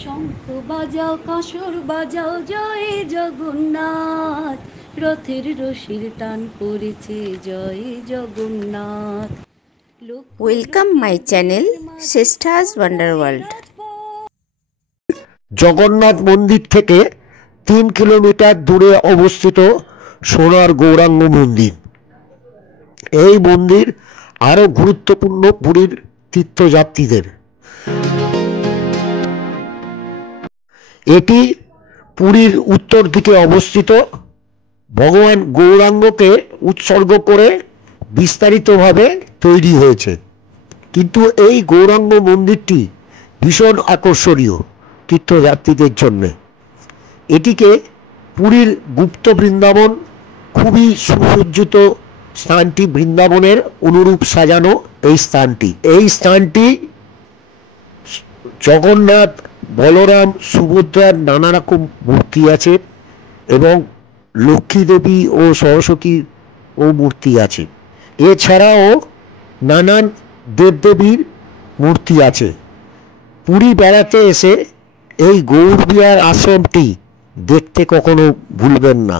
শঙ্খ বাজাও কাঁসর বাজাও জয় জগন্নাথ, রথের রশির টান পড়েছে জয় Jagannath. Welcome my channel Shreshtha's wonder world. Jagannath মন্দির থেকে 3 কিলোমিটার দূরে অবস্থিত সোনার গৌরাঙ্গ মন্দির। এই মন্দির আরো গুরুত্বপূর্ণ পুরীর তীর্থযাত্রীদের। এটি পুরীর উত্তর দিকে অবস্থিত। ভগবান গৌরাঙ্গকে উৎসর্গ করে বিস্তারিতভাবে তৈরি হয়েছে। কিন্তু এই গৌরাঙ্গ মন্দিরটি ভীষণ আকর্ষণীয় তীর্থযাত্রীদের জন্য। এটিকে পুরীর গুপ্ত বৃন্দাবন, খুবই সুসজ্জিত স্থানটি, বৃন্দাবনের অনুরূপ সাজানো এই স্থানটি জগন্নাথ, বলরাম, সুভদ্রার নানা রকম মূর্তি আছে এবং লক্ষ্মী দেবী ও সরস্বতীর ও মূর্তি আছে। এছাড়াও নানান দেবদেবীর মূর্তি আছে। পুরী বেড়াতে এসে এই গৌরবিহার আশ্রমটি দেখতে কখনো ভুলবেন না।